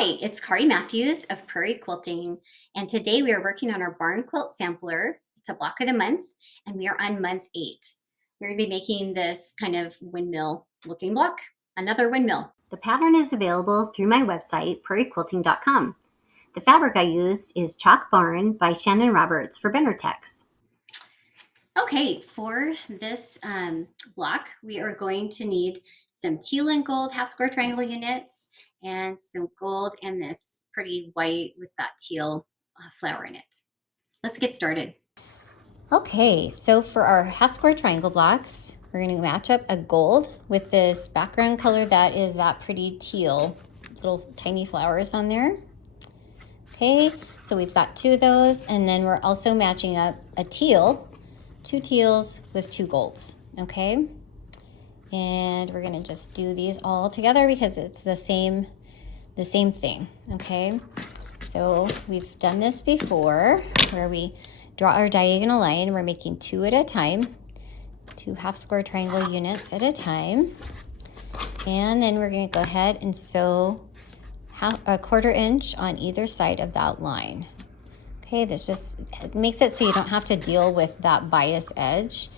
Hi, it's Kari Matthews of Prairie Quilting, and today we are working on our barn quilt sampler. It's a block of the month, and we are on month 8. We're going to be making this kind of windmill looking block, another windmill. The pattern is available through my website, prairiequilting.com. The fabric I used is Chalk Barn by Shannon Roberts for Benertex. Okay, for this block, we are going to need some teal and gold half square triangle units and some gold and this pretty white with that teal flower in it. Let's get started. Okay, so for our half square triangle blocks, we're going to match up a gold with this background color that is that pretty teal, little tiny flowers on there. Okay, so we've got 2 of those, and then we're also matching up a teal, 2 teals with 2 golds, okay? And we're gonna just do these all together because it's the same thing, okay? So we've done this before where we draw our diagonal line. We're making 2 at a time, 2 half square triangle units at a time. And then we're gonna go ahead and sew a 1/4 inch on either side of that line. Okay, this just makes it so you don't have to deal with that bias edge.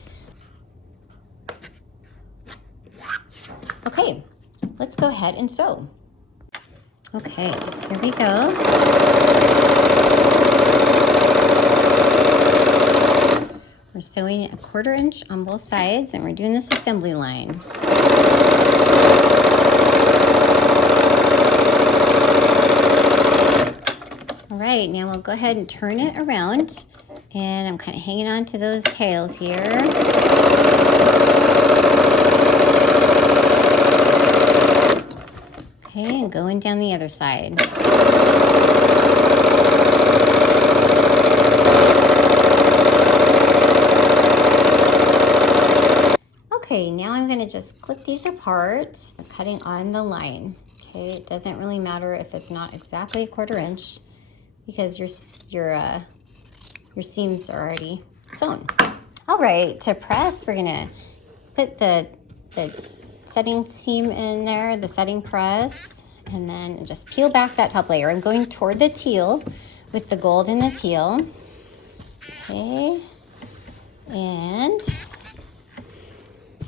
Okay, let's go ahead and sew. Okay, here we go. We're sewing a 1/4 inch on both sides, and we're doing this assembly line. All right, now we'll go ahead and turn it around, and I'm kind of hanging on to those tails here. Okay, and going down the other side. Okay, now I'm going to just clip these apart, cutting on the line. Okay, it doesn't really matter if it's not exactly a 1/4 inch because your seams are already sewn. All right, to press, we're going to put the setting seam in there, the setting press, and then just peel back that top layer. I'm going toward the teal with the gold and the teal. Okay, and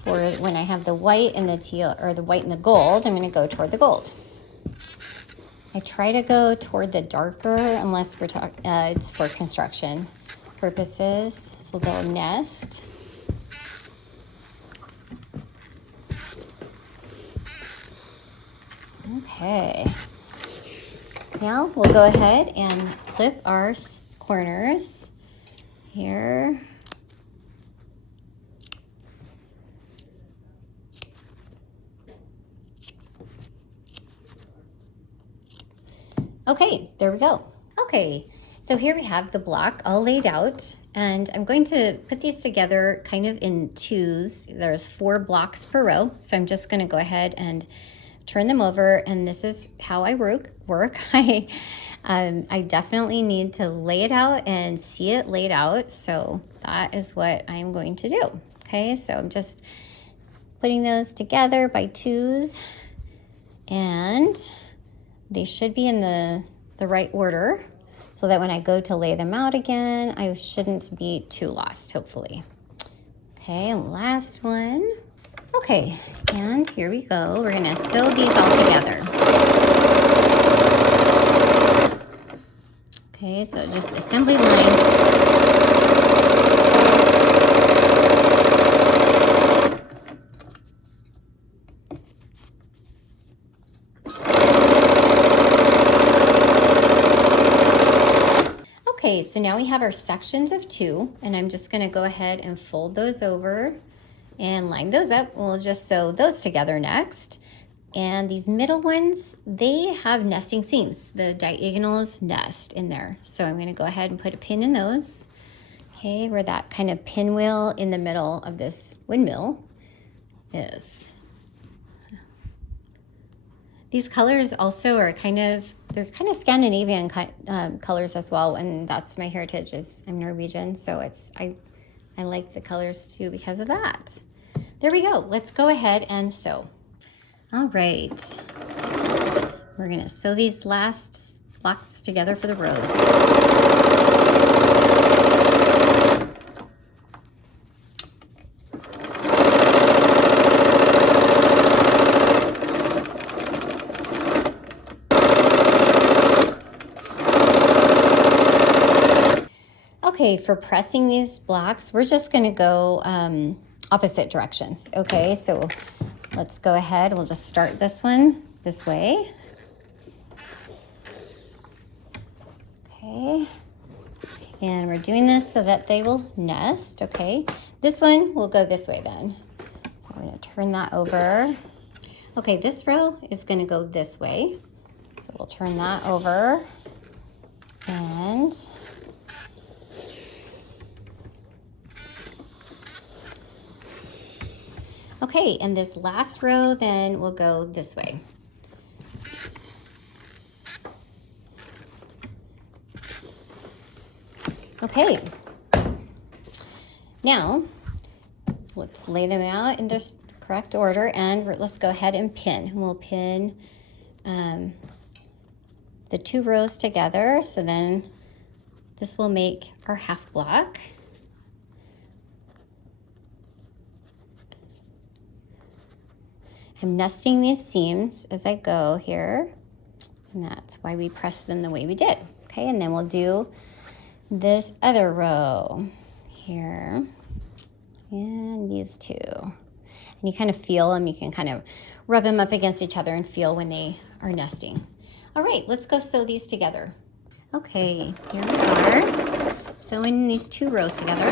for when I have the white and the teal, or the white and the gold, I'm going to go toward the gold. I try to go toward the darker unless we're talking, it's for construction purposes. So they'll nest. Okay. Now we'll go ahead and clip our corners here. Okay, there we go. Okay, so here we have the block all laid out, and I'm going to put these together kind of in 2s. There's 4 blocks per row, so I'm just gonna go ahead and turn them over, and this is how I work. I definitely need to lay it out and see it laid out, so that is what I'm going to do. Okay, so I'm just putting those together by 2s, and they should be in the right order so that when I go to lay them out again, I shouldn't be too lost, hopefully. Okay, last one. Okay, and here we go. We're gonna sew these all together. Okay, so just assembly line. Okay, so now we have our sections of 2, and I'm just gonna go ahead and fold those over and line those up. We'll just sew those together next. And these middle ones, they have nesting seams. The diagonals nest in there. So I'm gonna go ahead and put a pin in those. Okay, where that kind of pinwheel in the middle of this windmill is. These colors also are they're kind of Scandinavian colors as well, and that's my heritage. I'm Norwegian, so I like the colors too because of that. There we go. Let's go ahead and sew. All right. We're gonna sew these last blocks together for the rows. Okay, for pressing these blocks, we're just going to go opposite directions. Okay, so let's go ahead. We'll just start this one this way. Okay, and we're doing this so that they will nest. Okay, this one will go this way then. So we're going to turn that over. Okay, this row is going to go this way. So we'll turn that over and okay, and this last row then will go this way. Okay, now let's lay them out in the correct order and let's go ahead and pin. We'll pin the 2 rows together, so then this will make our half block. I'm nesting these seams as I go here, and that's why we pressed them the way we did. Okay, and then we'll do this other row here and these 2. And you kind of feel them, you can kind of rub them up against each other and feel when they are nesting. All right, let's go sew these together. Okay, here we are, sewing these 2 rows together.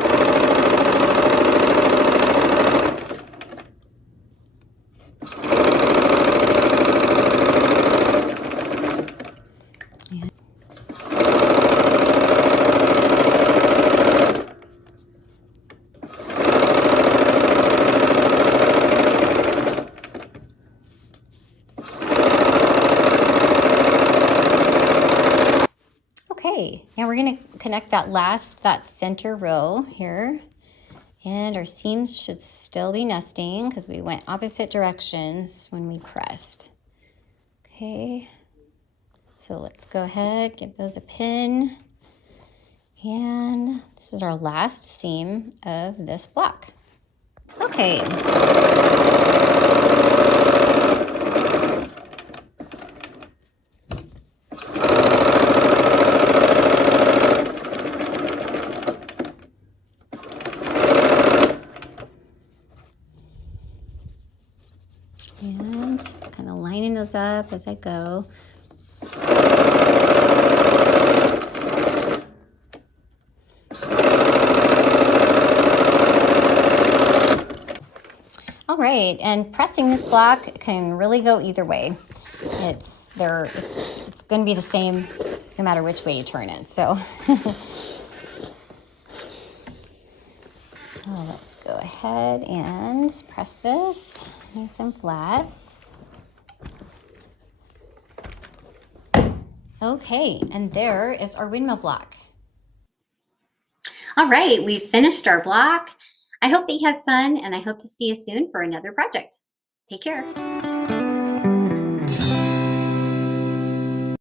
Okay, now we're going to connect that center row here, and our seams should still be nesting because we went opposite directions when we pressed. Okay, so let's go ahead, give those a pin, and this is our last seam of this block. Okay. And kind of lining those up as I go. All right, and pressing this block can really go either way. It's going to be the same no matter which way you turn it. So let's go ahead and press this nice and flat. Okay, and there is our windmill block. All right, we've finished our block. I hope that you had fun, and I hope to see you soon for another project. Take care.